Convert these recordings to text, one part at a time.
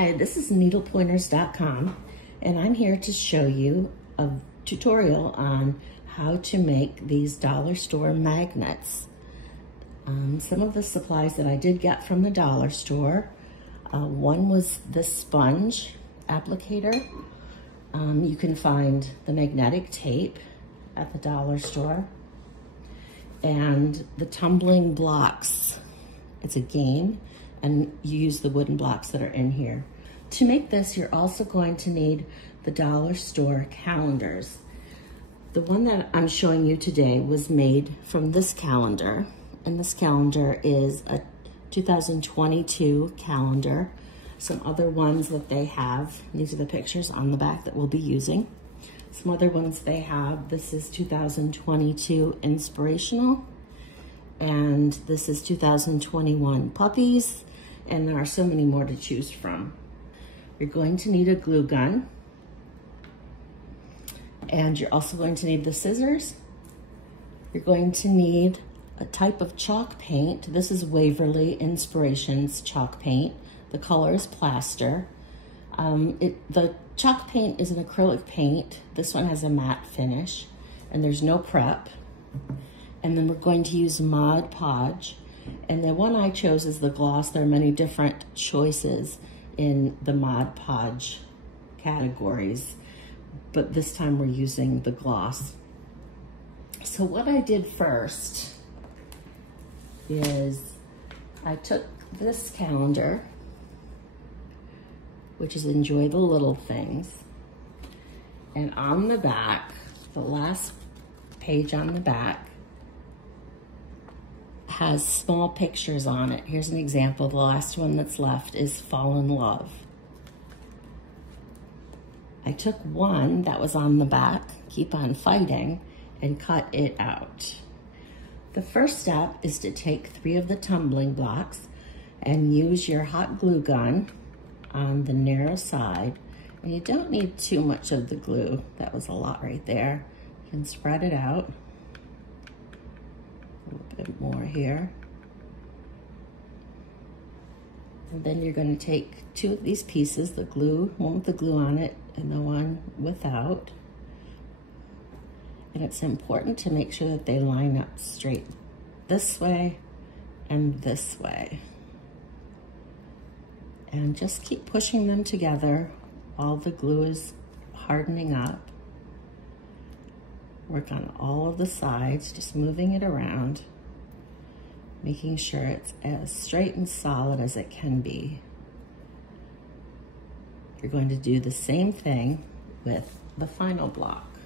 Hi, this is needlepointers.com, and I'm here to show you a tutorial on how to make these dollar store magnets. Some of the supplies that I did get from the dollar store, one was this sponge applicator. You can find the magnetic tape at the dollar store, and the tumbling blocks. It's a game, and you use the wooden blocks that are in here. To make this, you're also going to need the dollar store calendars. The one that I'm showing you today was made from this calendar, and this calendar is a 2022 calendar. Some other ones that they have, these are the pictures on the back that we'll be using. Some other ones they have, this is 2022 inspirational, and this is 2021 puppies, and there are so many more to choose from. You're going to need a glue gun, and you're also going to need the scissors. You're going to need a type of chalk paint. This is Waverly Inspirations chalk paint. The color is plaster. The chalk paint is an acrylic paint. This one has a matte finish, and there's no prep. And then we're going to use Mod Podge. And the one I chose is the gloss. There are many different choices in the Mod Podge categories, but this time we're using the gloss. So what I did first is I took this calendar, which is Enjoy the Little Things, and on the back, the last page on the back, has small pictures on it. Here's an example. The last one that's left is Fall in Love. I took one that was on the back, Keep on Fighting, and cut it out. The first step is to take 3 of the tumbling blocks and use your hot glue gun on the narrow side. And you don't need too much of the glue. That was a lot right there. You can spread it out. A little bit more here. And then you're going to take 2 of these pieces, the glue, one with the glue on it and the one without. And it's important to make sure that they line up straight this way and this way. And just keep pushing them together while the glue is hardening up. Work on all of the sides, just moving it around, making sure it's as straight and solid as it can be. You're going to do the same thing with the final block.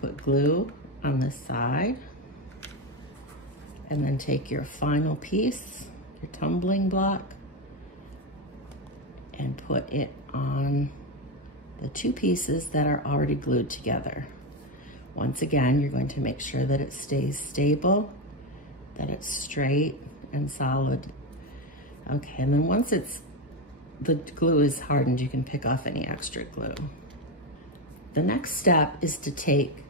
Put glue on this side, and then take your final piece, your tumbling block, and put it on the 2 pieces that are already glued together. Once again, you're going to make sure that it stays stable, that it's straight and solid. Okay, and then once the glue is hardened, you can pick off any extra glue. The next step is to take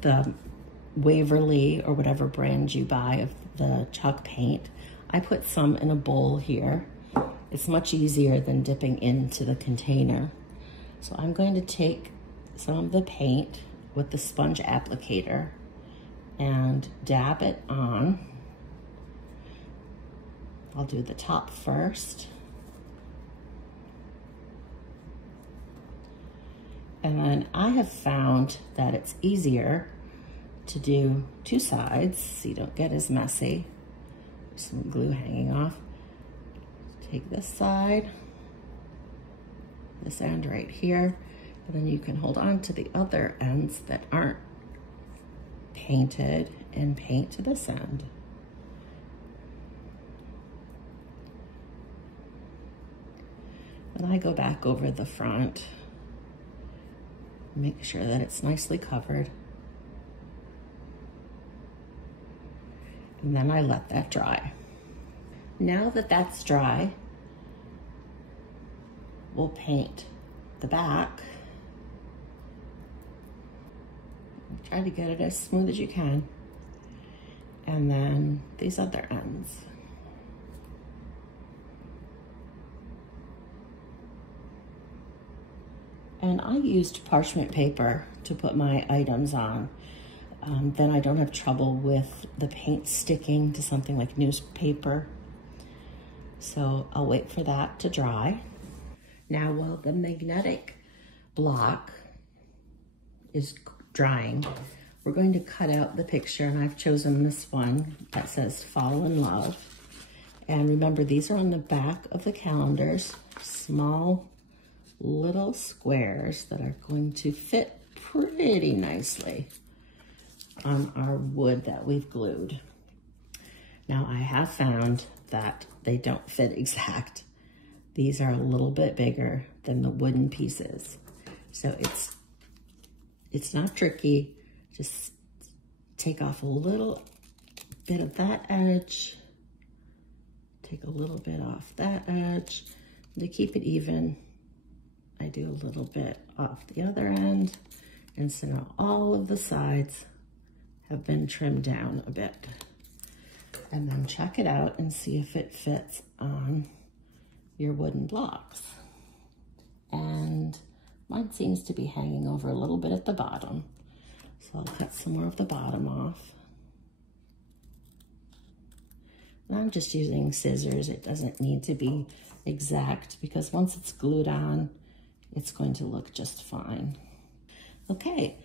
the Waverly or whatever brand you buy of the chalk paint. I put some in a bowl here. It's much easier than dipping into the container. So I'm going to take some of the paint with the sponge applicator and dab it on. I'll do the top first. And then I have found that it's easier to do 2 sides so you don't get as messy. There's some glue hanging off. Take this side, this end right here, and then you can hold on to the other ends that aren't painted and paint to this end. And I go back over the front, make sure that it's nicely covered. And then I let that dry. Now that that's dry, we'll paint the back. Try to get it as smooth as you can. And then these other ends. And I used parchment paper to put my items on. Then I don't have trouble with the paint sticking to something like newspaper. So I'll wait for that to dry. Now while the magnetic block is drying, we're going to cut out the picture, and I've chosen this one that says Fall in Love. And remember, these are on the back of the calendars, small little squares that are going to fit pretty nicely on our wood that we've glued. Now I have found that they don't fit exact. These are a little bit bigger than the wooden pieces. So it's not tricky. Just take off a little bit of that edge, take a little bit off that edge. To keep it even, I do a little bit off the other end. And so now all of the sides have been trimmed down a bit. And then check it out and see if it fits on your wooden blocks. And mine seems to be hanging over a little bit at the bottom. So I'll cut some more of the bottom off. And I'm just using scissors. It doesn't need to be exact because once it's glued on, it's going to look just fine. Okay,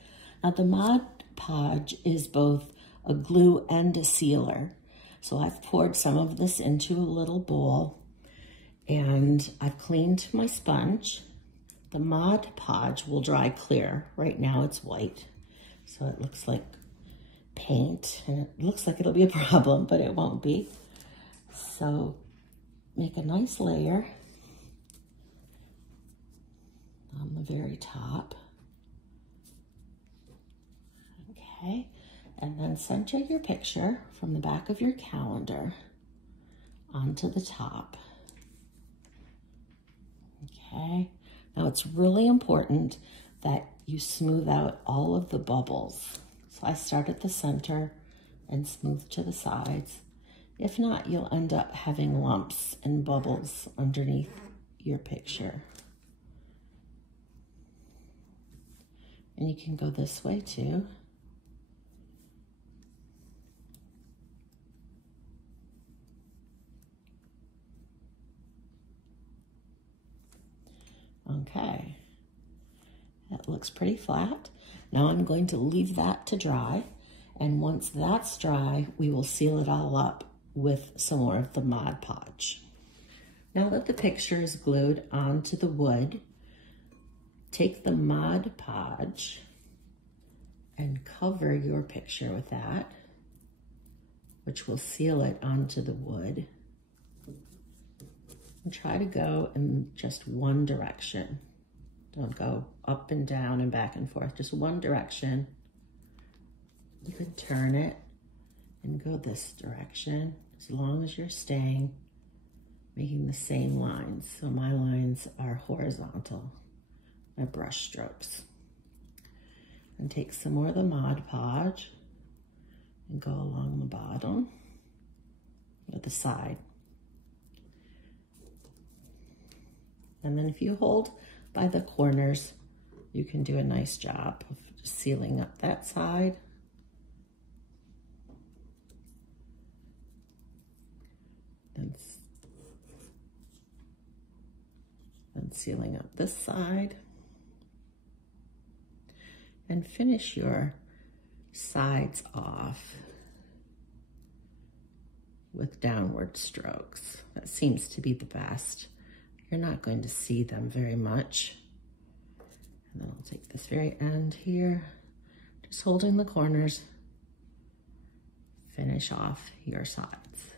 now the Mod Podge is both a glue and a sealer. So I've poured some of this into a little bowl and I've cleaned my sponge. The Mod Podge will dry clear. Right now it's white, so it looks like paint and it looks like it'll be a problem, but it won't be. So make a nice layer on the very top. Okay, and then center your picture from the back of your calendar onto the top. Okay, now it's really important that you smooth out all of the bubbles. So I start at the center and smooth to the sides. If not, you'll end up having lumps and bubbles underneath your picture. And you can go this way too. Okay, that looks pretty flat. Now I'm going to leave that to dry, and once that's dry, we will seal it all up with some more of the Mod Podge. Now that the picture is glued onto the wood, take the Mod Podge and cover your picture with that, which will seal it onto the wood. And try to go in just one direction. Don't go up and down and back and forth, just one direction. You can turn it and go this direction as long as you're staying making the same lines. So my lines are horizontal, my brush strokes. And take some more of the Mod Podge and go along the bottom or the side. And then if you hold by the corners, you can do a nice job of just sealing up that side. Then sealing up this side. And finish your sides off with downward strokes. That seems to be the best. You're not going to see them very much. And then I'll take this very end here, just holding the corners, finish off your sides.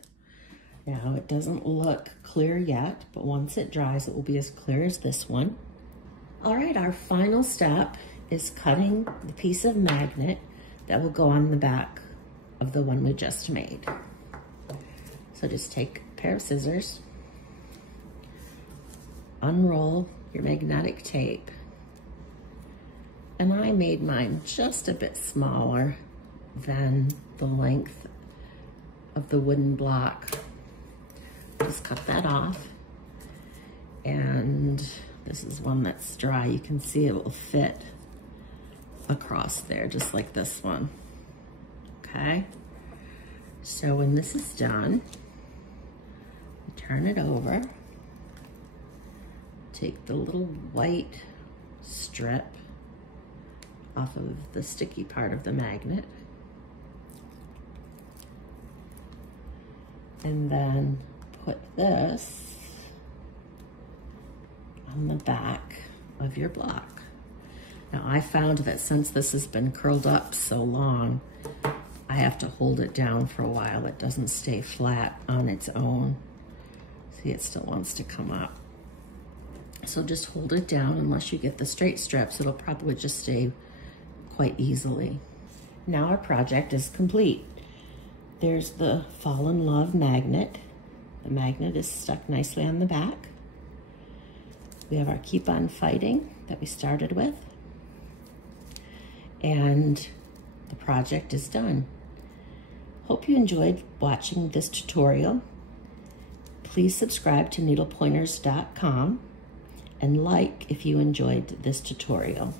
Now it doesn't look clear yet, but once it dries, it will be as clear as this one. All right, our final step is cutting the piece of magnet that will go on the back of the one we just made. So just take a pair of scissors, unroll your magnetic tape, and I made mine just a bit smaller than the length of the wooden block. Just cut that off, and This is one that's dry. You can see it will fit across there, just like this one, okay? So when this is done, turn it over, take the little white strip off of the sticky part of the magnet, and then put this on the back of your block. Now I found that since this has been curled up so long, I have to hold it down for a while. It doesn't stay flat on its own. See, it still wants to come up. So just hold it down. Unless you get the straight straps, it'll probably just stay quite easily. Now our project is complete. There's the Fall in Love magnet. The magnet is stuck nicely on the back. We have our Keep on Fighting that we started with. And the project is done. Hope you enjoyed watching this tutorial. Please subscribe to needlepointers.com and like if you enjoyed this tutorial.